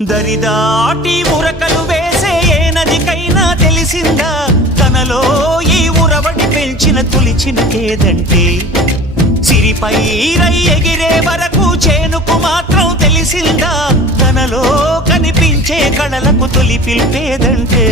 దరిదాటి ఉరకలు వేసే ఏ నదికైనా తెలిసిందా తనలో ఈ ఉరవడి పెంచిన తొలిచిన కేదంటే సిరిపై రై ఎగిరే వరకు చేనుకు మాత్రం తెలిసిందా తనలో కనిపించే కళలకు తొలి పిలిపేదంటే